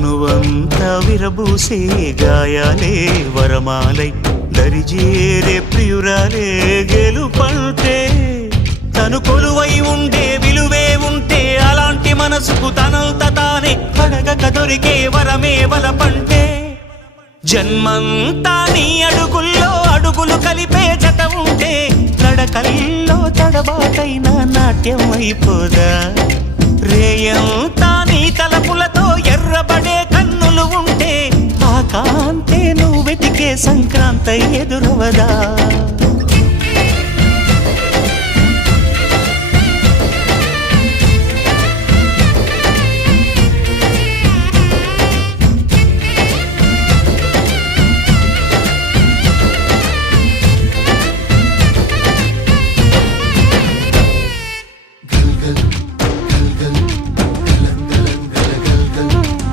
తనువంతా విరబూసే గాయాలే వరమాలై దరిజేరే ప్రియురాలే గెలుపంటే తను కొలువై ఉండే విలువే ఉంటే అలాంటి మనసుకు తనంత తానే అడగక దొరికే వరమే వలపంటే జన్మంతా నీ అడుగుల్లో అడుగులు కలిపే జత ఉంటే నడకల్లో తడబాటైన నాట్యం అయిపోదా రేయంతా నీ తలపులతో ఎర్రబడే కన్నులు ఉంటే ఆ కాంతే నువ్వు వెతికే సంక్రాంతి ఎదురవదా